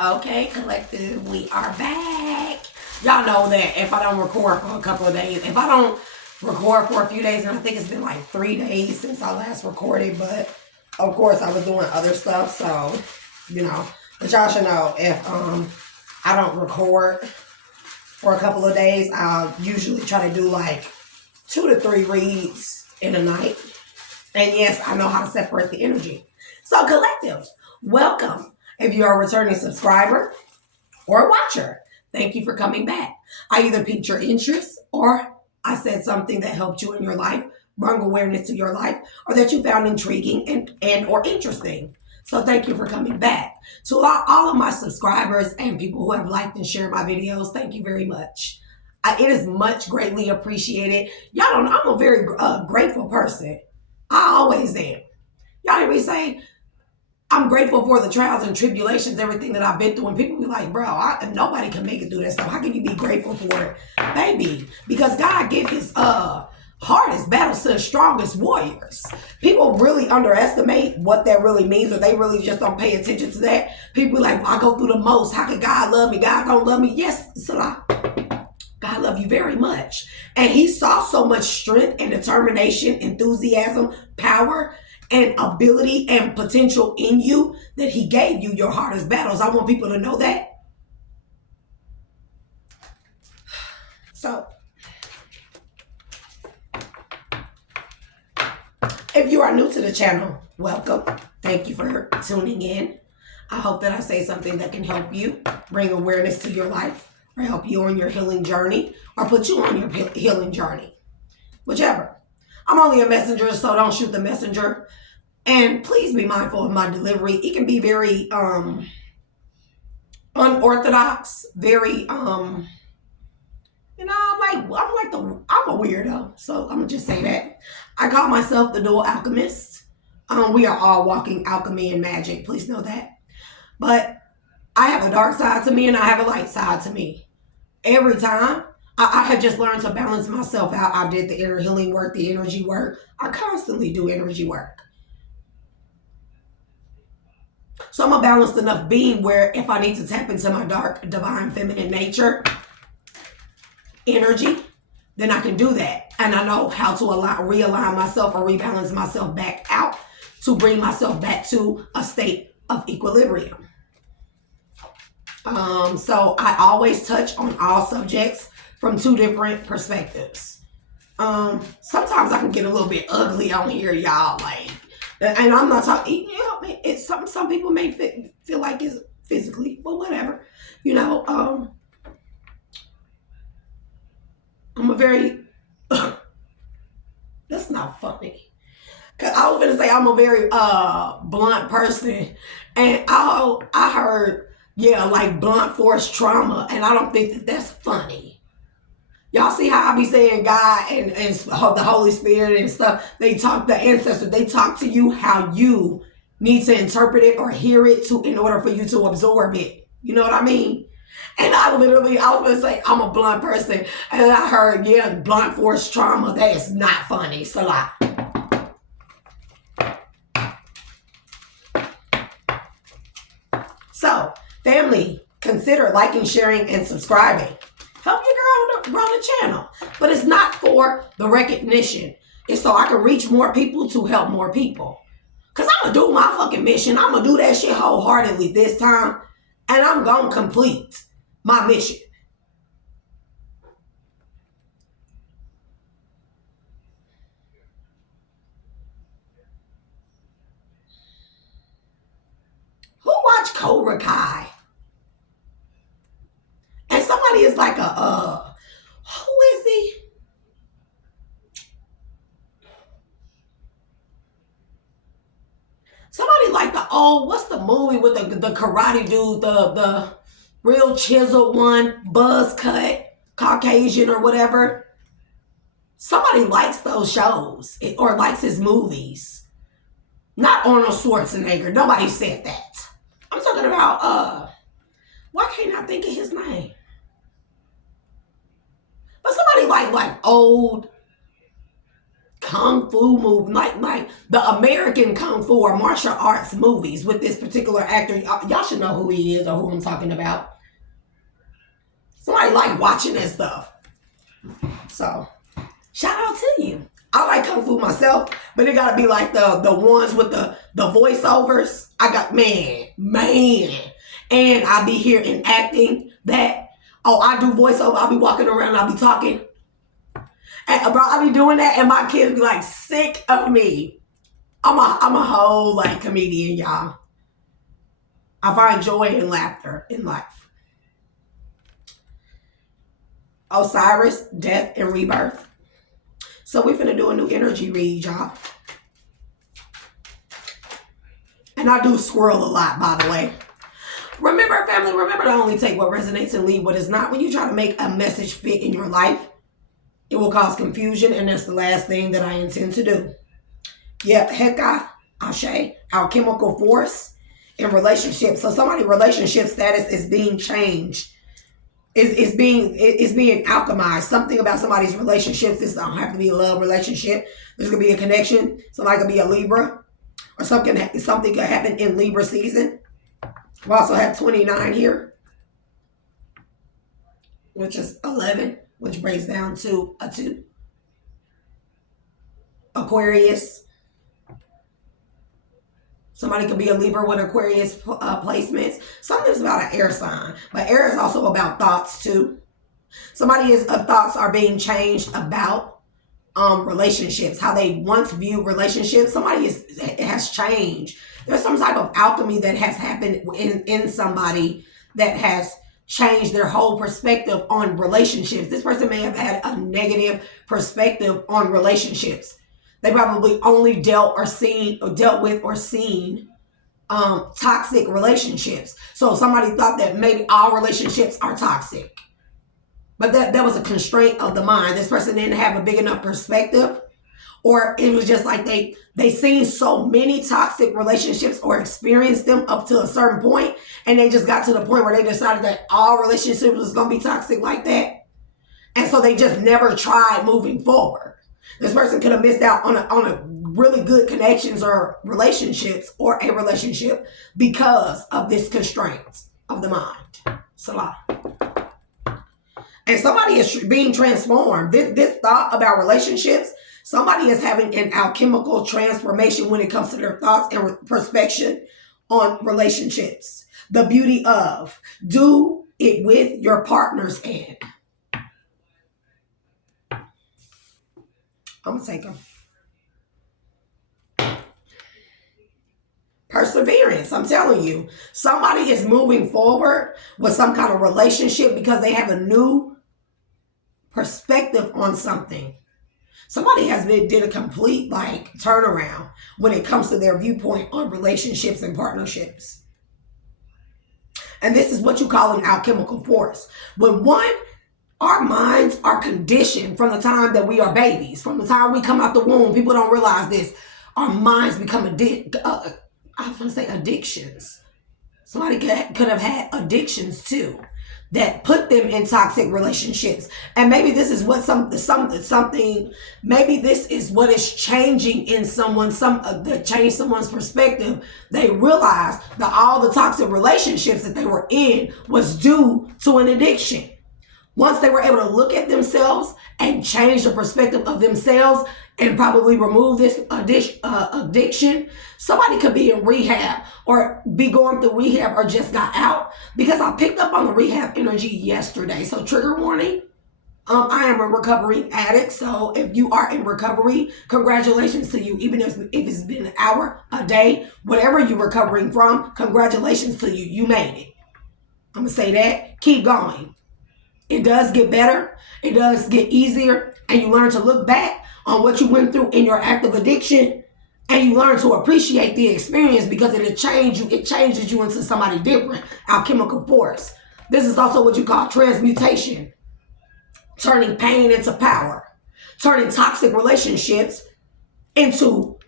Okay, collective, we are back. Y'all know that if I don't record for a couple of days, if I don't record for a few days, and I think it's been like 3 days since I last recorded, but of course I was doing other stuff, so but y'all should know if I don't record for a couple of days, I'll usually try to do like 2 to 3 reads in a night. And yes, I know how to separate the energy. So collective, welcome. If you're a returning subscriber or a watcher, thank you for coming back. I either piqued your interest or I said something that helped you in your life, brought awareness to your life, or that you found intriguing and or interesting. So thank you for coming back. To all of my subscribers and people who have liked and shared my videos, thank you very much. It is much greatly appreciated. Y'all don't know, I'm a very grateful person. I always am. Y'all hear me say, I'm grateful for the trials and tribulations, everything that I've been through. And people be like, bro, nobody can make it through that stuff. How can you be grateful for it? Baby, because God gave his hardest battles to the strongest warriors. People really underestimate what that really means, or they really just don't pay attention to that. People be like, I go through the most. How can God love me? God don't love me. Yes, Salah. God love you very much. And he saw so much strength and determination, enthusiasm, power, and ability and potential in you that he gave you your hardest battles. I want people to know that. So, if you are new to the channel, welcome. Thank you for tuning in. I hope that I say something that can help you bring awareness to your life, or help you on your healing journey, or put you on your healing journey. Whichever. I'm only a messenger, so don't shoot the messenger. And please be mindful of my delivery. It can be very unorthodox, very I'm a weirdo. So I'm gonna just say that. I call myself the dual alchemist. We are all walking alchemy and magic. Please know that. But I have a dark side to me and I have a light side to me. Every time I have just learned to balance myself out. I did the inner healing work, the energy work. I constantly do energy work. So I'm a balanced enough being where if I need to tap into my dark, divine, feminine nature, energy, then I can do that. And I know how to realign myself or rebalance myself back out to bring myself back to a state of equilibrium. So I always touch on all subjects from 2 different perspectives. Sometimes I can get a little bit ugly on here, y'all. And I'm not talking, it's something some people may feel like it's physically, but whatever. I'm a very, that's not funny. Cause I was gonna say I'm a very blunt person, and I heard, like blunt force trauma, and I don't think that that's funny. Y'all see how I be saying God and the Holy Spirit and stuff, the ancestors, they talk to you how you need to interpret it or hear it in order for you to absorb it. You know what I mean? And I was going to say, I'm a blunt person. And I heard, blunt force trauma. That is not funny. It's a lie. So, family, consider liking, sharing, and subscribing. Help your girl grow the channel. But it's not for the recognition. It's so I can reach more people to help more people. Because I'm going to do my fucking mission. I'm going to do that shit wholeheartedly this time. And I'm going to complete my mission. Who watched Cobra Kai? And somebody is like who is he? Somebody like what's the movie with the karate dude, the real chiseled one, buzz cut, Caucasian or whatever. Somebody likes those shows or likes his movies. Not Arnold Schwarzenegger. Nobody said that. I'm talking about why can't I think of his name? But somebody like old kung fu movie, like the American kung fu or martial arts movies with this particular actor. Y'all should know who he is or who I'm talking about. Somebody like watching that stuff. So, shout out to you. I like kung fu myself, but it gotta be like the ones with the voiceovers. I got man, and I be here in acting that. Oh, I do voiceover. I'll be walking around. I'll be talking. And, bro, I be doing that, and my kids be like sick of me. I'm a whole like comedian, y'all. I find joy and laughter in life. Osiris, death and rebirth. So we're finna do a new energy read, y'all. And I do squirrel a lot, by the way. Remember, family, remember to only take what resonates and leave what is not. When you try to make a message fit in your life, it will cause confusion, and that's the last thing that I intend to do. Yep, Heka, Ashe, alchemical force in relationships. So somebody's relationship status is being changed. It's being alchemized. Something about somebody's relationships. This don't have to be a love relationship. There's gonna be a connection. Somebody could be a Libra, or something could happen in Libra season. We also have 29 here, which is 11, which breaks down to a 2. Aquarius. Somebody could be a Libra with Aquarius placements. Something's about an air sign. But air is also about thoughts too. Somebody's thoughts are being changed about relationships. How they once viewed relationships. It has changed. There's some type of alchemy that has happened in somebody that has changed their whole perspective on relationships. This person may have had a negative perspective on relationships. They probably only dealt with or seen toxic relationships. So somebody thought that maybe all relationships are toxic. But that was a constraint of the mind. This person didn't have a big enough perspective. Or it was just like they seen so many toxic relationships or experienced them up to a certain point, and they just got to the point where they decided that all relationships was going to be toxic like that. And so they just never tried moving forward. This person could have missed out on a really good connections or relationships or a relationship because of this constraint of the mind. Salah. And somebody is being transformed. This thought about relationships, somebody is having an alchemical transformation when it comes to their thoughts and perspection on relationships. The beauty of do it with your partner's end. I'm going to take them. Perseverance. I'm telling you, somebody is moving forward with some kind of relationship because they have a new perspective on something. Somebody did a complete turnaround when it comes to their viewpoint on relationships and partnerships. And this is what you call an alchemical force. When our minds are conditioned from the time that we are babies, from the time we come out the womb. People don't realize this. Our minds become addictions. Somebody could have had addictions too that put them in toxic relationships. And maybe this is what maybe this is what is changing in someone, that changed someone's perspective. They realized that all the toxic relationships that they were in was due to an addiction. Once they were able to look at themselves and change the perspective of themselves and probably remove this addiction, somebody could be in rehab or be going through rehab or just got out, because I picked up on the rehab energy yesterday. So trigger warning, I am a recovering addict. So if you are in recovery, congratulations to you. Even if it's been an hour, a day, whatever you're recovering from, congratulations to you. You made it. I'm going to say that. Keep going. It does get better. It does get easier. And you learn to look back on what you went through in your active addiction. And you learn to appreciate the experience because it changes you into somebody different. Alchemical force. This is also what you call transmutation. Turning pain into power. Turning toxic relationships into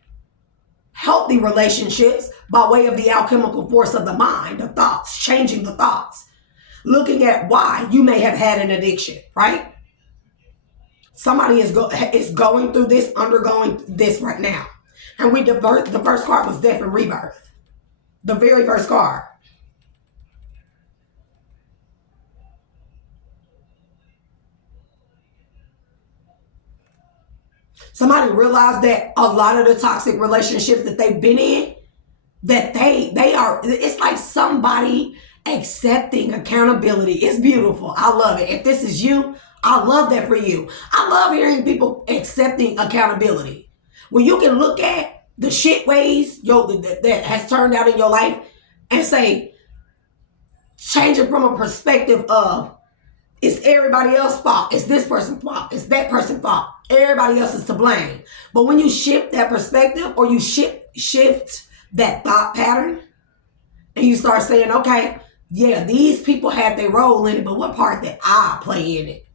healthy relationships by way of the alchemical force of the mind, the thoughts, changing the thoughts. Looking at why you may have had an addiction, right? Somebody is going through this, undergoing this right now. And the first card was death and rebirth. The very first card. Somebody realized that a lot of the toxic relationships that they've been in, that they are, it's like somebody accepting accountability. It's beautiful. I love it. If this is you, I love that for you. I love hearing people accepting accountability. When you can look at the shit ways that has turned out in your life and say, change it from a perspective of, it's everybody else's fault. It's this person's fault. It's that person's fault. Everybody else is to blame. But when you shift that perspective, or you shift that thought pattern, and you start saying, okay, yeah, these people had their role in it, but what part did I play in it?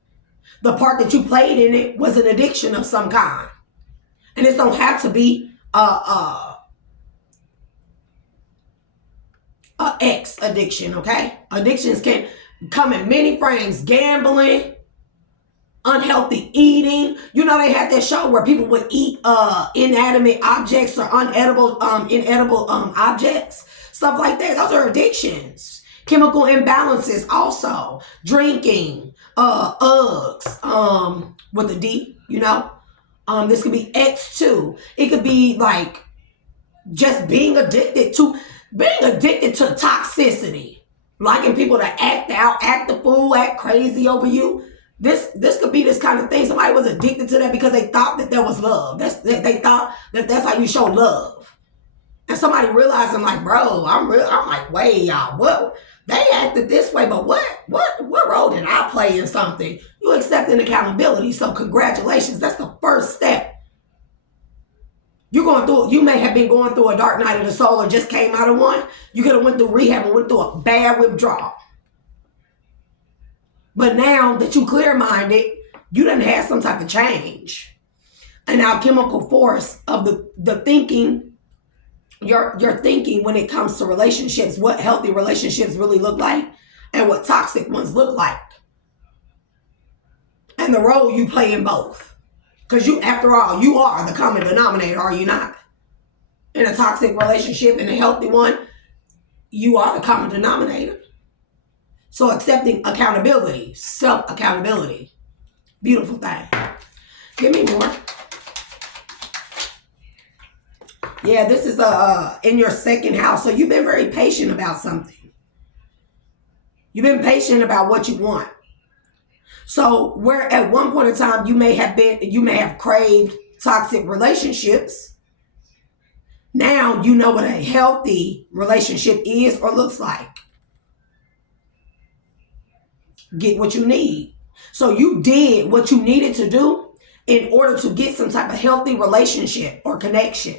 The part that you played in it was an addiction of some kind. And it don't have to be a ex addiction, okay? Addictions can come in many frames. Gambling, unhealthy eating. You know, they had that show where people would eat inanimate objects or inedible objects, stuff like that. Those are addictions. Chemical imbalances also. Drinking, Uggs, with a D, you know. This could be X too. It could be like just being addicted to toxicity. Liking people to act out, act the fool, act crazy over you. This could be this kind of thing. Somebody was addicted to that because they thought that there was love. They thought that that's how you show love. And somebody realizing like, bro, I'm like, wait, y'all, what? They acted this way, but what role did I play in something? You accepting accountability. So congratulations. That's the first step. You may have been going through a dark night of the soul or just came out of one. You could have went through rehab and went through a bad withdrawal. But now that you clear-minded, you done had some type of change. An alchemical force of the thinking, your thinking when it comes to relationships, what healthy relationships really look like and what toxic ones look like. And the role you play in both. Because after all, you are the common denominator, are you not? In a toxic relationship, in a healthy one, you are the common denominator. So accepting accountability, self-accountability, beautiful thing. Give me more. Yeah, this is in your second house. So you've been very patient about something. You've been patient about what you want. So where at one point in time you may have craved toxic relationships. Now you know what a healthy relationship is or looks like. Get what you need. So you did what you needed to do in order to get some type of healthy relationship or connection.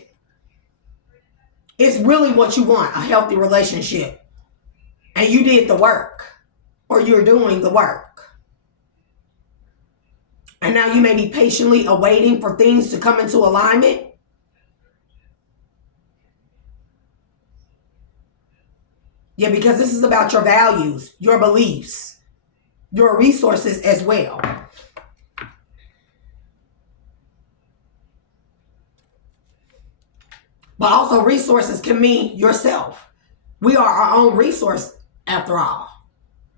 It's really what you want, a healthy relationship. And you did the work, or you're doing the work. And now you may be patiently awaiting for things to come into alignment. Yeah, because this is about your values, your beliefs, your resources as well. But also resources can mean yourself. We are our own resource after all.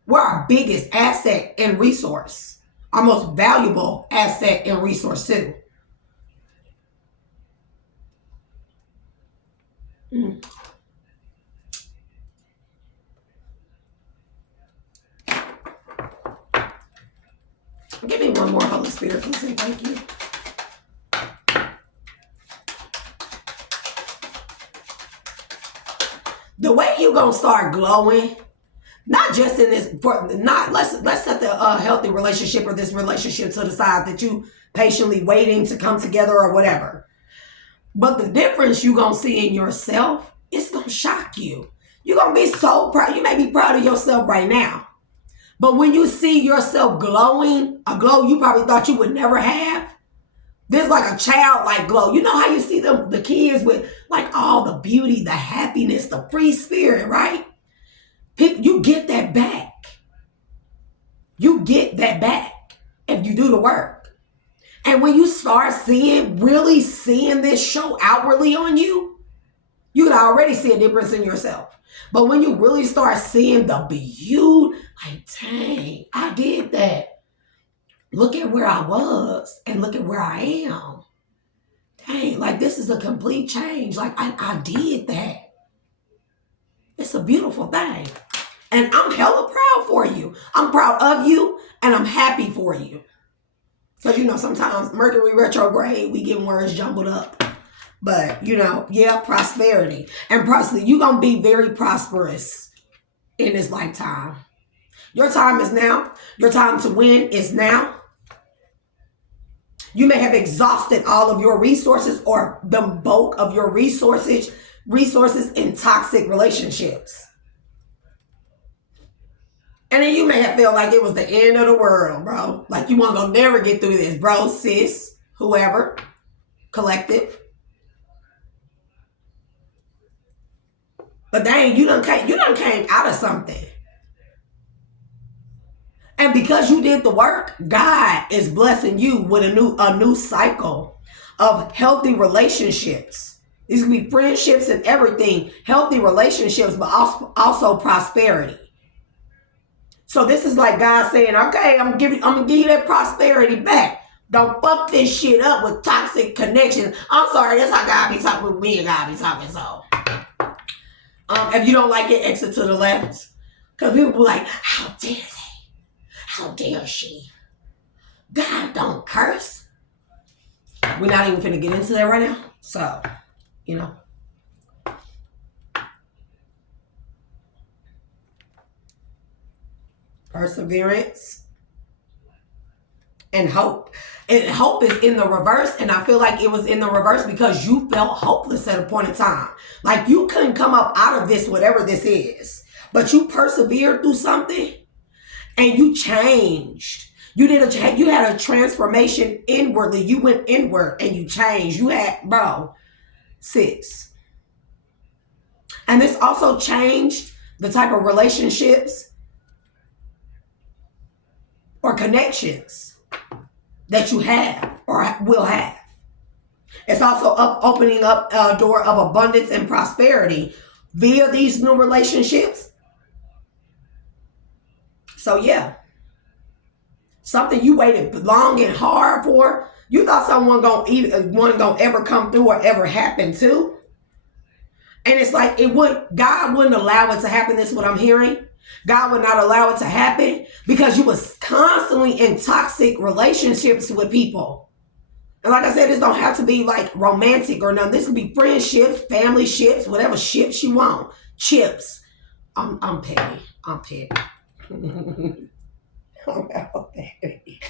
We're our biggest asset and resource. Our most valuable asset and resource too. Give me one more, Holy Spirit, please, and thank you. The way you gonna start glowing, not just in this, let's set the healthy relationship or this relationship to the side that you patiently waiting to come together or whatever. But the difference you gonna see in yourself, it's gonna shock you. You're gonna be so proud. You may be proud of yourself right now. But when you see yourself glowing, a glow you probably thought you would never have, there's like a childlike glow. You know how you see the kids with like all the beauty, the happiness, the free spirit, right? You get that back. You get that back if you do the work. And when you start really seeing this show outwardly on you, you can already see a difference in yourself. But when you really start seeing the beauty, like, dang, I did that. Look at where I was and look at where I am. Dang, like this is a complete change. Like I did that. It's a beautiful thing. And I'm hella proud for you. I'm proud of you and I'm happy for you. Because, you know, sometimes Mercury retrograde, we get words jumbled up. But, you know, yeah, prosperity. And you're going to be very prosperous in this lifetime. Your time is now. Your time to win is now. You may have exhausted all of your resources or the bulk of your resources in toxic relationships. And then you may have felt like it was the end of the world, bro. Like you weren't going to never get through this, bro, sis, whoever, collective. But dang, you done came out of something. And because you did the work, God is blessing you with a new cycle of healthy relationships. These can be friendships and everything, healthy relationships, but also prosperity. So this is like God saying, okay, I'm gonna give you that prosperity back. Don't fuck this shit up with toxic connections. I'm sorry, that's how God be talking with me and God be talking. So if you don't like it, exit to the left. Because people be like, how dare they? How dare she? God don't curse. We're not even finna get into that right now. So, you know. Perseverance and hope. And hope is in the reverse. And I feel like it was in the reverse because you felt hopeless at a point in time. Like you couldn't come up out of this, whatever this is. But you persevered through something and you changed. You had a transformation inwardly. You went inward and you changed. You had, bro, sis. And this also changed the type of relationships or connections that you have or will have. It's also opening up a door of abundance and prosperity via these new relationships. So yeah, something you waited long and hard for. You thought someone gonna ever come through or ever happen to. And it's like God wouldn't allow it to happen. This is what I'm hearing. God would not allow it to happen because you was constantly in toxic relationships with people. And like I said, this don't have to be like romantic or nothing. This could be friendships, family ships, whatever ships you want. Chips. I'm petty. I'm petty. I'm petty.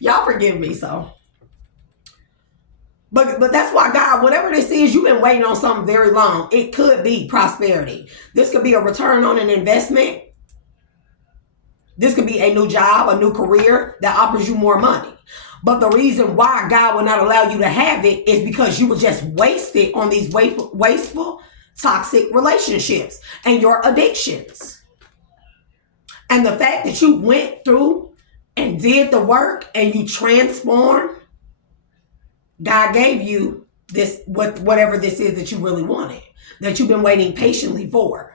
Y'all forgive me, so. But that's why God, whatever this is, you've been waiting on something very long. It could be prosperity. This could be a return on an investment. This could be a new job, a new career that offers you more money. But the reason why God will not allow you to have it is because you were just wasted on these wasteful, toxic relationships and your addictions. And the fact that you went through and did the work and you transformed, God gave you this, whatever this is that you really wanted, that you've been waiting patiently for.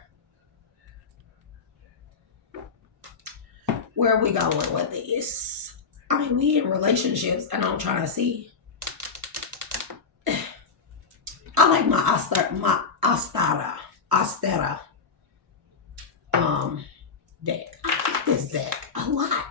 Where are we going with this? I mean, we in relationships and I'm trying to see. I like my Astara deck. I like this deck a lot.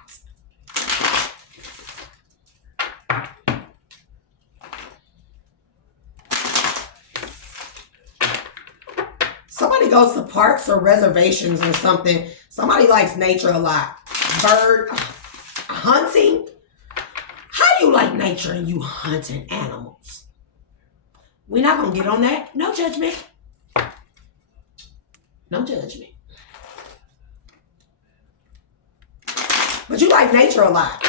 Somebody goes to parks or reservations or something. Somebody likes nature a lot. Bird hunting. How you like nature and you hunting animals? We're not going to get on that. No judgment. No judgment. But you like nature a lot.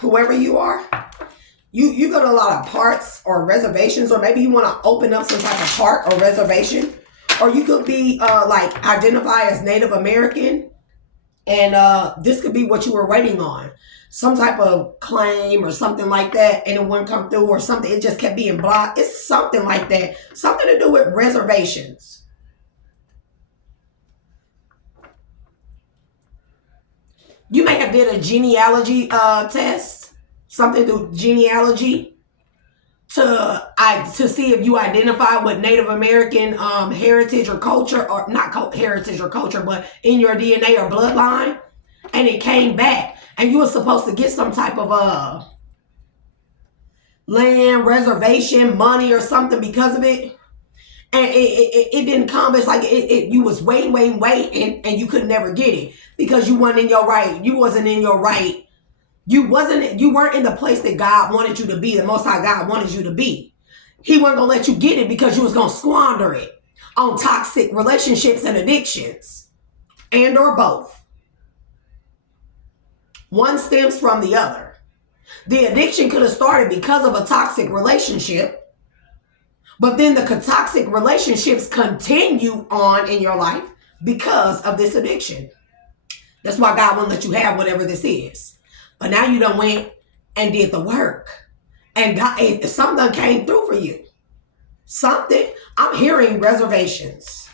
Whoever you are. You go to a lot of parks or reservations, or maybe you want to open up some type of park or reservation. Or you could be like identify as Native American, and this could be what you were waiting on. some type of claim or something like that, and it wouldn't come through or something. It just kept being blocked. It's something like that. Something to do with reservations. You may have did a genealogy test, something through genealogy to see if you identify with Native American heritage or culture, or not heritage or culture, but in your DNA or bloodline, and it came back, and you were supposed to get some type of land reservation, money, or something because of it, and it didn't come. It's like you was waiting, and you could never get it because you weren't in your right. You wasn't in your right. You weren't in the place that God wanted you to be, the Most High God wanted you to be. He wasn't going to let you get it because you was going to squander it on toxic relationships and addictions, and or both. One stems from the other. The addiction could have started because of a toxic relationship, but then the toxic relationships continue on in your life because of this addiction. That's why God won't let you have whatever this is. But now you done went and did the work. And God, something came through for you. Something. I'm hearing reservations.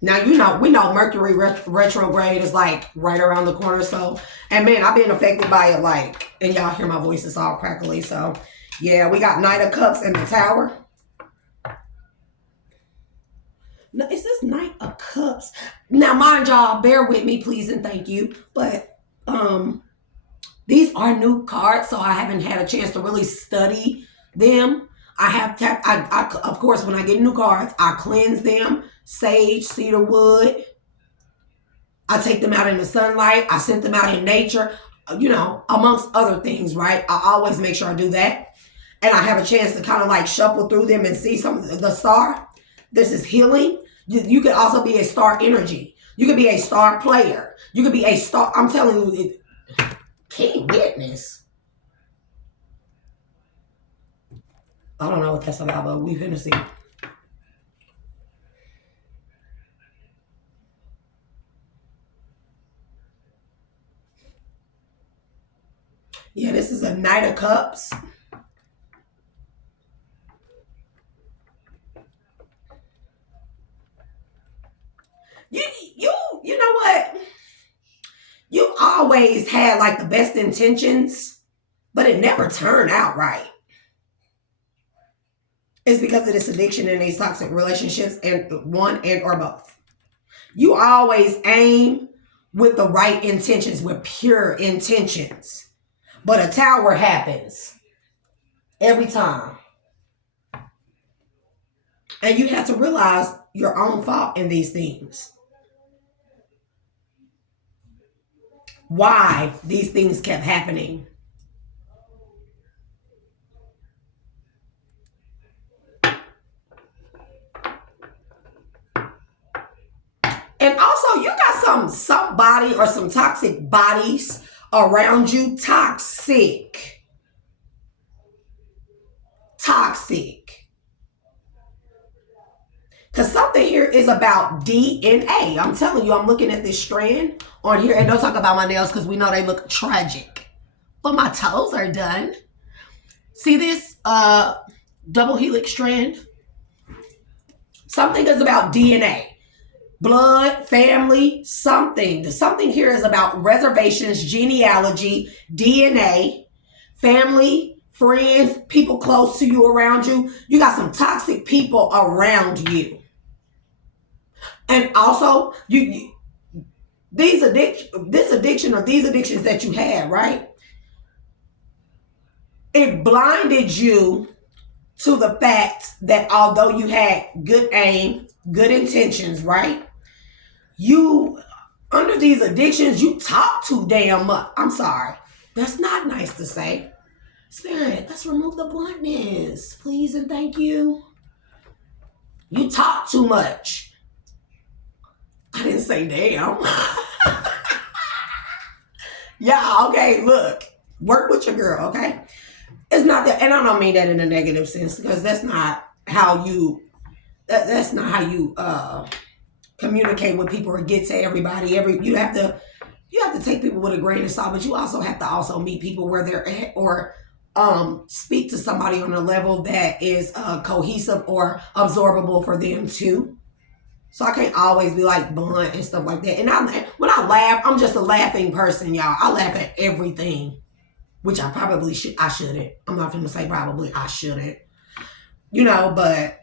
Now, we know Mercury retrograde is like right around the corner. So, and man, I've been affected by it like, and y'all hear my voice is all crackly. So, yeah, we got Knight of Cups in the Tower. No, it says Knight of Cups. Now, mind y'all, bear with me, please, and thank you. But, these are new cards, so I haven't had a chance to really study them. Of course, when I get new cards, I cleanse them. Sage, cedar wood. I take them out in the sunlight. I scent them out in nature, amongst other things, right? I always make sure I do that. And I have a chance to kind of like shuffle through them and see some of the star. This is healing. You could also be a star energy. You could be a star player. You could be a star. I'm telling you, King Witness. I don't know what that's about, but we're going to see. Yeah, this is a Knight of Cups. You know what? You always had like the best intentions, but it never turned out right. It's because of this addiction and these toxic relationships, and one and or both. You always aim with the right intentions, with pure intentions. But a tower happens every time. And you have to realize your own fault in these things. Why these things kept happening. And also, you got somebody or some toxic bodies around you. Toxic. Because something here is about DNA. I'm telling you, I'm looking at this strand on here. And don't talk about my nails because we know they look tragic. But my toes are done. See this double helix strand? Something is about DNA. Blood, family, something. Something here is about reservations, genealogy, DNA, family, friends, people close to you, around you. You got some toxic people around you. And also, this addiction or these addictions that you had, right? It blinded you to the fact that although you had good aim, good intentions, right? You, under these addictions, you talk too damn much. I'm sorry. That's not nice to say. Spirit, let's remove the bluntness, please and thank you. You talk too much. I didn't say damn. Yeah, okay, look. Work with your girl, okay? It's not that, and I don't mean that in a negative sense, because that's not how you communicate with people or get to everybody. You have to you have to take people with a grain of salt, but you also have to also meet people where they're at, or speak to somebody on a level that is cohesive or absorbable for them too. So I can't always be like blunt and stuff like that. And when I laugh, I'm just a laughing person, y'all. I laugh at everything, which I probably should. I shouldn't. I'm not going to say probably. I shouldn't. But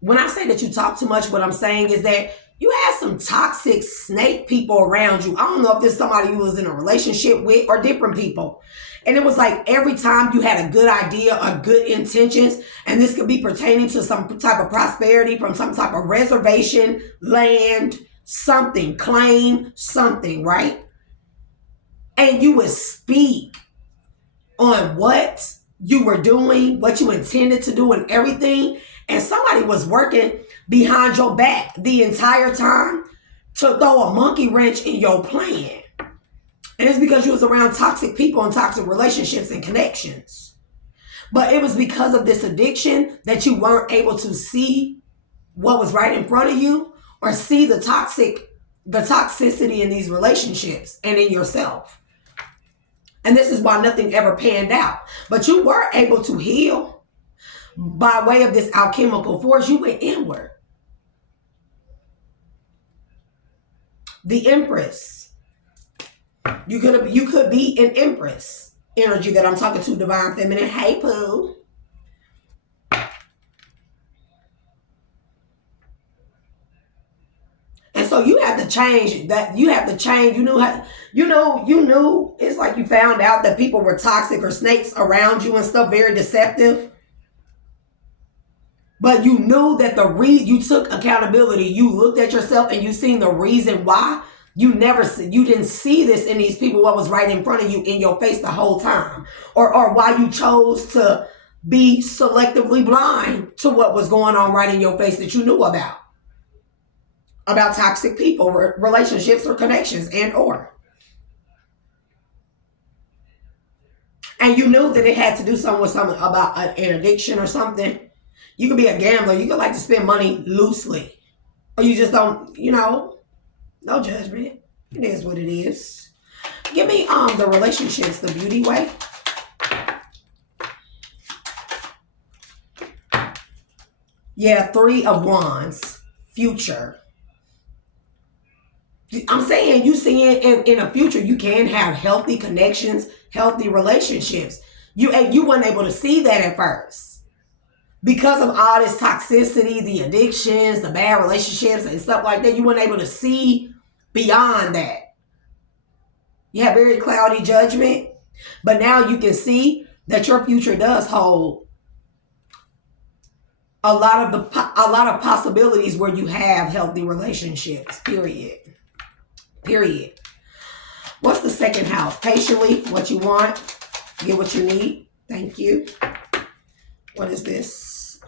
when I say that you talk too much, what I'm saying is that you have some toxic snake people around you. I don't know if this is somebody you was in a relationship with or different people. And it was like every time you had a good idea or good intentions, and this could be pertaining to some type of prosperity from some type of reservation, land, something, claim, something, right? And you would speak on what you were doing, what you intended to do, and everything. And somebody was working behind your back the entire time to throw a monkey wrench in your plan. And it's because you was around toxic people and toxic relationships and connections. But it was because of this addiction that you weren't able to see what was right in front of you, or see the toxicity in these relationships and in yourself. And this is why nothing ever panned out. But you were able to heal by way of this alchemical force. You went inward. The Empress. You could be an Empress energy that I'm talking to, Divine Feminine. Hey, Pooh. And so you have to change that. You have to change. You knew it's like you found out that people were toxic or snakes around you and stuff, very deceptive. But you knew that you took accountability. You looked at yourself and you seen the reason why. You didn't see this in these people, what was right in front of you in your face the whole time. Or why you chose to be selectively blind to what was going on right in your face that you knew about toxic people, relationships, or connections, and you knew that it had to do something with something about an addiction or something. You could be a gambler. You could like to spend money loosely, or you just don't, no judgment. It is what it is. Give me the relationships, the beauty way. Yeah, 3 of Wands, future. I'm saying you seeing in a future you can have healthy connections, healthy relationships. You weren't able to see that at first because of all this toxicity, the addictions, the bad relationships and stuff like that. You weren't able to see beyond that. You have very cloudy judgment, but now you can see that your future does hold a lot of possibilities where you have healthy relationships. Period. What's the second house? Patiently, what you want, get what you need. Thank you. What is this?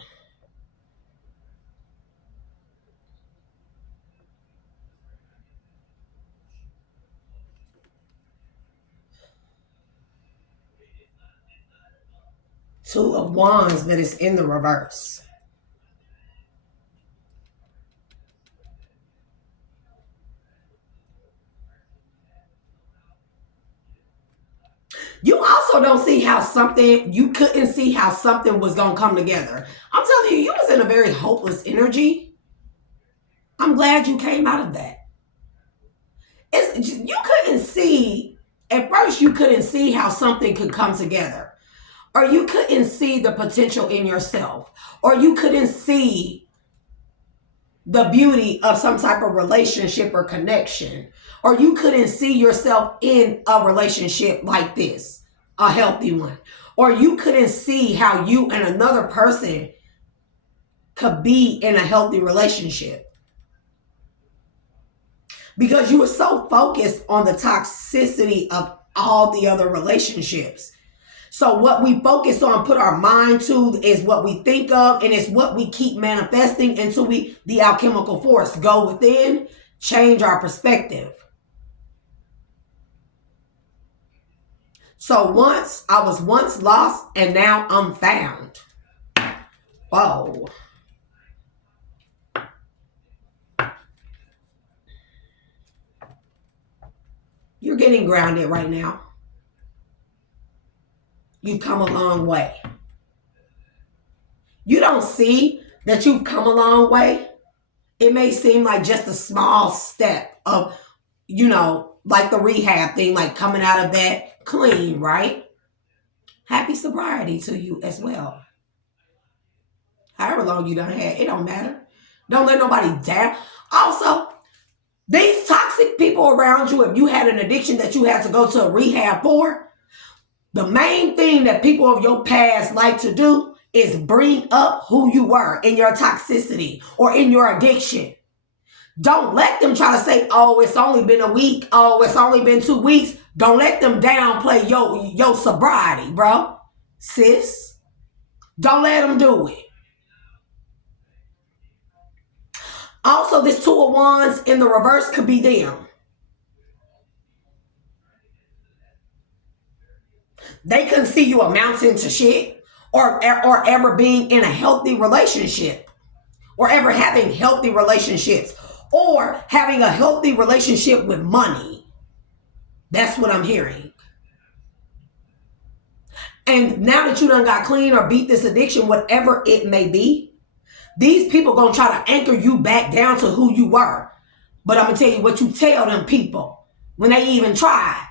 Two of Wands, but it's in the reverse. You also don't see how you couldn't see how something was going to come together. I'm telling you, you was in a very hopeless energy. I'm glad you came out of that. You couldn't see, at first you couldn't see how something could come together. Or you couldn't see the potential in yourself. Or you couldn't see the beauty of some type of relationship or connection. Or you couldn't see yourself in a relationship like this, a healthy one. Or you couldn't see how you and another person could be in a healthy relationship. Because you were so focused on the toxicity of all the other relationships. So what we focus on, put our mind to, is what we think of, and it's what we keep manifesting until the alchemical force, go within, change our perspective. So I was once lost and now I'm found. Whoa. You're getting grounded right now. You've come a long way. You don't see that you've come a long way. It may seem like just a small step of, like the rehab thing, like coming out of that clean, right? Happy sobriety to you as well. However long you done had, it don't matter. Don't let nobody down. Also, these toxic people around you, if you had an addiction that you had to go to a rehab for, the main thing that people of your past like to do is bring up who you were in your toxicity or in your addiction. Don't let them try to say, oh, it's only been a week. Oh, it's only been 2 weeks. Don't let them downplay your sobriety, bro. Sis. Don't let them do it. Also, this 2 of Wands in the reverse could be them. They couldn't see you amounting to shit or ever being in a healthy relationship or ever having healthy relationships or having a healthy relationship with money. That's what I'm hearing. And now that you done got clean or beat this addiction, whatever it may be, these people gonna try to anchor you back down to who you were. But I'm gonna tell you what you tell them people when they even tried.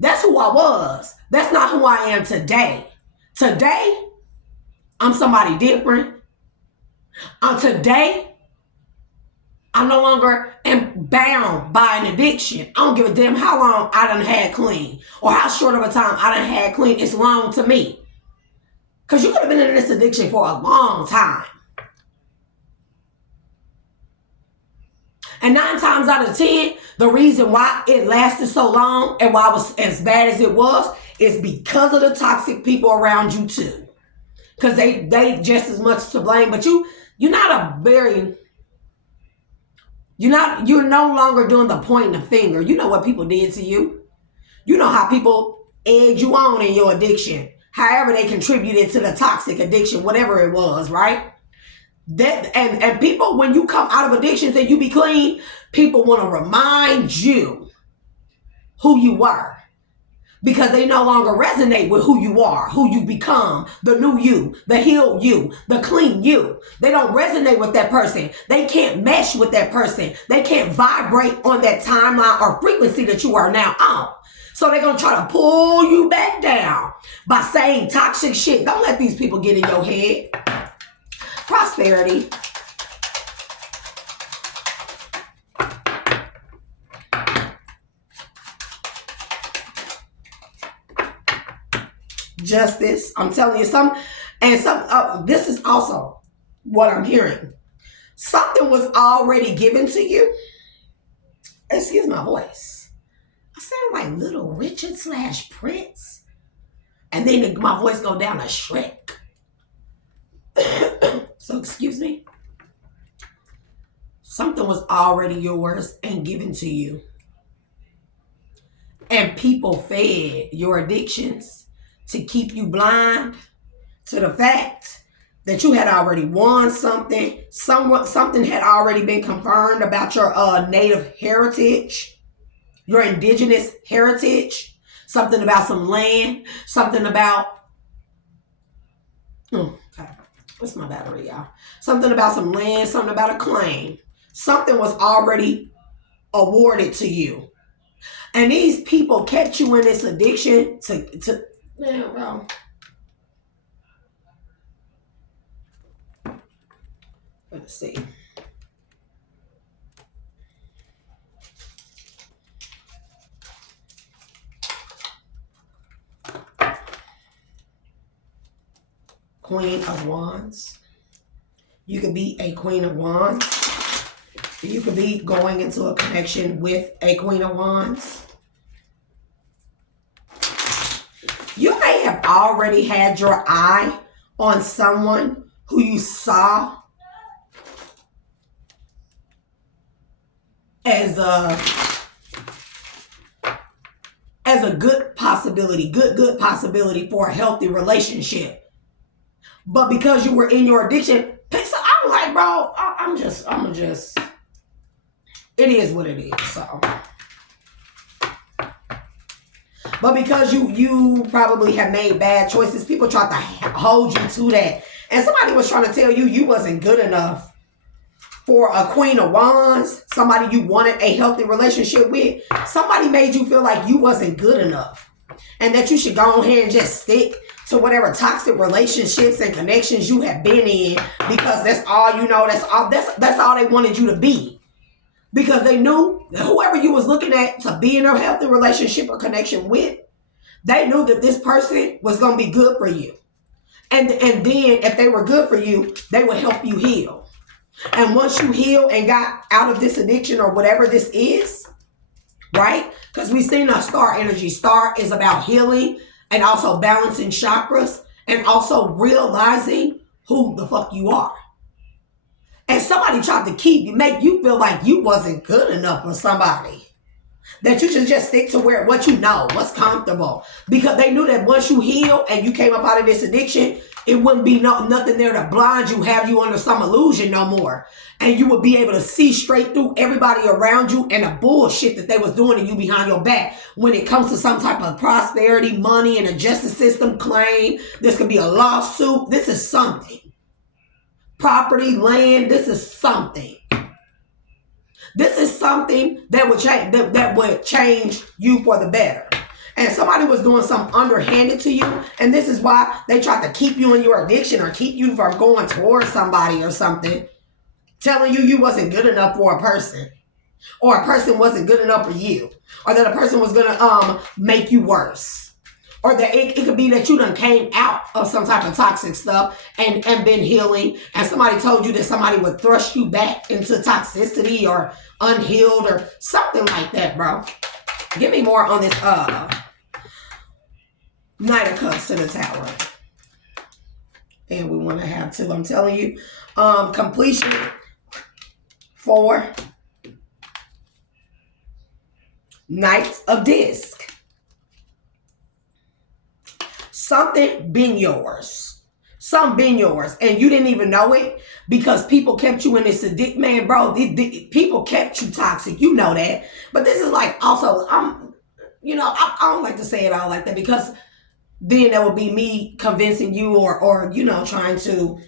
That's who I was. That's not who I am today. Today, I'm somebody different. Today, I no longer am bound by an addiction. I don't give a damn how long I done had clean or how short of a time I done had clean. It's long to me. Because you could have been in this addiction for a long time. And 9 times out of 10, the reason why it lasted so long and why it was as bad as it was is because of the toxic people around you too. Because they just as much to blame. But you're no longer doing the pointing the finger. You know what people did to you. You know how people egged you on in your addiction. However they contributed to the toxic addiction, whatever it was, right? And people, when you come out of addictions and you be clean, people want to remind you who you were because they no longer resonate with who you are, who you become, the new you, the healed you, the clean you. They don't resonate with that person. They can't mesh with that person. They can't vibrate on that timeline or frequency that you are now on. So they're going to try to pull you back down by saying toxic shit. Don't let these people get in your head. Prosperity. Justice. I'm telling you something. And this is also what I'm hearing. Something was already given to you. Excuse my voice. I sound like Little Richard / Prince. And then my voice go down to Shrek. So excuse me. Something was already yours and given to you. And people fed your addictions to keep you blind to the fact that you had already won something. Something had already been confirmed about your native heritage, your indigenous heritage, something about some land, something about... okay. What's my battery, y'all? Something about some land, something about a claim. Something was already awarded to you. And these people kept you in this addiction to man, bro. Let's see. Queen of Wands. You could be a Queen of Wands. You could be going into a connection with a Queen of Wands. You may have already had your eye on someone who you saw as a good possibility for a healthy relationship. But because you were in your addiction, so I'm like, bro, I'm just, it is what it is. So But because you probably have made bad choices, people try to hold you to that. And somebody was trying to tell you you wasn't good enough for a Queen of Wands, somebody you wanted a healthy relationship with. Somebody made you feel like you wasn't good enough and that you should go ahead and just stick to whatever toxic relationships and connections you have been in, because that's all you know. That's all they wanted you to be. Because they knew that whoever you was looking at to be in a healthy relationship or connection with, they knew that this person was going to be good for you. And then if they were good for you, they would help you heal. And once you heal and got out of this addiction or whatever this is, right? Because we've seen our star energy. Star is about healing and also balancing chakras and also realizing who the fuck you are. And somebody tried to make you feel like you wasn't good enough for somebody. That you should just stick to what you know, what's comfortable. Because they knew that once you heal and you came up out of this addiction, it wouldn't be nothing there to blind you, have you under some illusion no more. And you would be able to see straight through everybody around you and the bullshit that they was doing to you behind your back. When it comes to some type of prosperity, money, and a justice system claim, this could be a lawsuit. This is something. Property, land, this is something. This is something that would change you for the better. And somebody was doing something underhanded to you, and this is why they tried to keep you in your addiction or keep you from going towards somebody or something, telling you wasn't good enough for a person, or a person wasn't good enough for you, or that a person was gonna make you worse, or that it could be that you done came out of some type of toxic stuff and been healing, and somebody told you that somebody would thrust you back into toxicity or unhealed or something like that, bro. Give me more on this Knight of Cups to the Tower. And we want to have two. I'm telling you. Completion. 4. Knight of Disc. Something been yours. Something been yours. And you didn't even know it because people kept you in this addict. Man, bro, people kept you toxic. You know that. But this is like also, I don't like to say it all like that, because then that would be me convincing you or trying to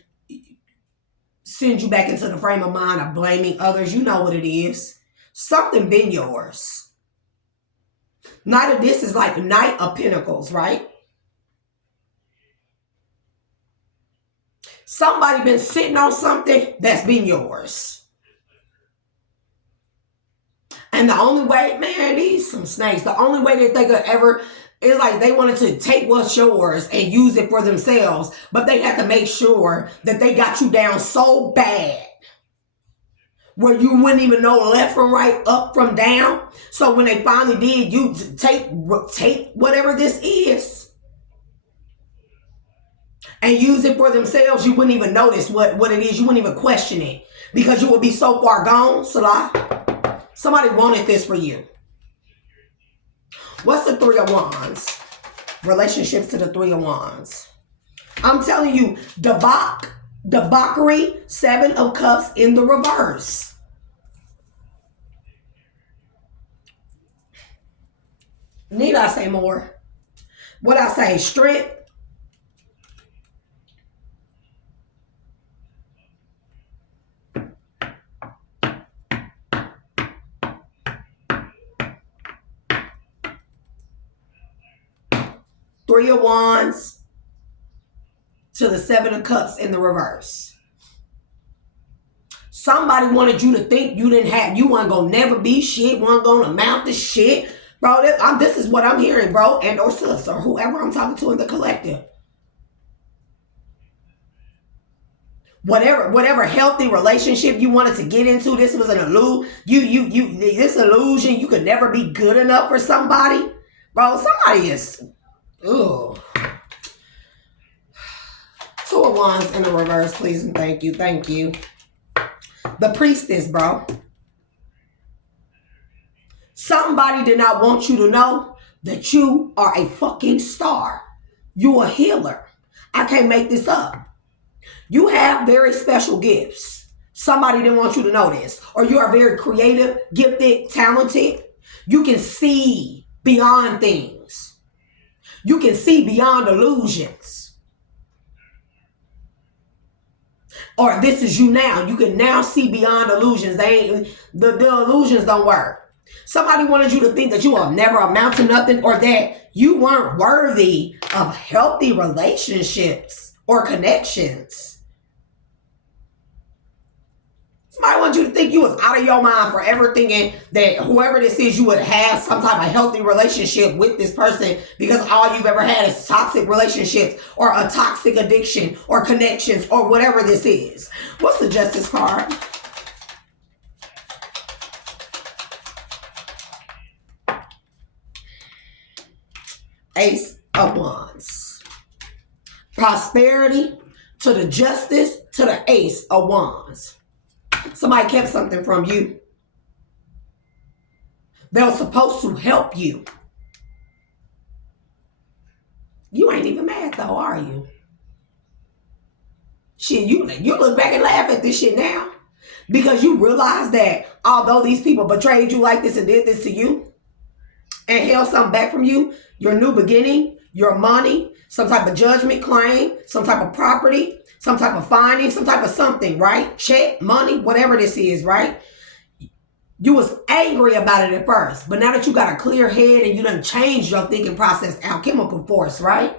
send you back into the frame of mind of blaming others. You know what it is. Something been yours. Knight of Disc is like Knight of Pentacles, right? Somebody been sitting on something that's been yours. And the only way, man, these some snakes. The only way that they could ever, it's like they wanted to take what's yours and use it for themselves, but they had to make sure that they got you down so bad where you wouldn't even know left from right, up from down. So when they finally did, you take whatever this is and use it for themselves, you wouldn't even notice what it is. You wouldn't even question it because you would be so far gone, Salah. Somebody wanted this for you. What's the 3 of Wands? Relationships to the 3 of Wands. I'm telling you, debauchery, 7 of Cups in the reverse. Need I say more? What I say? Strength. Three of Wands to the 7 of Cups in the reverse. Somebody wanted you to think you weren't gonna never be shit, weren't gonna amount to shit. Bro, this is what I'm hearing, bro, and or sis, or whoever I'm talking to in the collective. Whatever healthy relationship you wanted to get into, this was an illusion. This illusion, you could never be good enough for somebody. Bro, somebody is... Ugh. 2 of Wands in the reverse, please and thank you. Thank you. The Priestess, bro. Somebody did not want you to know that you are a fucking star. You a healer. I can't make this up. You have very special gifts. Somebody didn't want you to know this. Or you are very creative, gifted, talented. You can see beyond things. You can see beyond illusions. Or this is you now. You can now see beyond illusions. The illusions don't work. Somebody wanted you to think that you will never amount to nothing, or that you weren't worthy of healthy relationships or connections. Somebody wants you to think you was out of your mind forever, thinking that whoever this is, you would have some type of healthy relationship with this person, because all you've ever had is toxic relationships or a toxic addiction or connections or whatever this is. What's the Justice card? Ace of Wands. Prosperity to the Justice to the Ace of Wands. Somebody kept something from you. They were supposed to help you. You ain't even mad though, are you? Shit, you look back and laugh at this shit now, because you realize that although these people betrayed you like this and did this to you and held something back from you, your new beginning, your money, some type of judgment claim, some type of property, some type of finding, some type of something, right? Check, money, whatever this is, right? You was angry about it at first, but now that you got a clear head and you done changed your thinking process, alchemical force, right?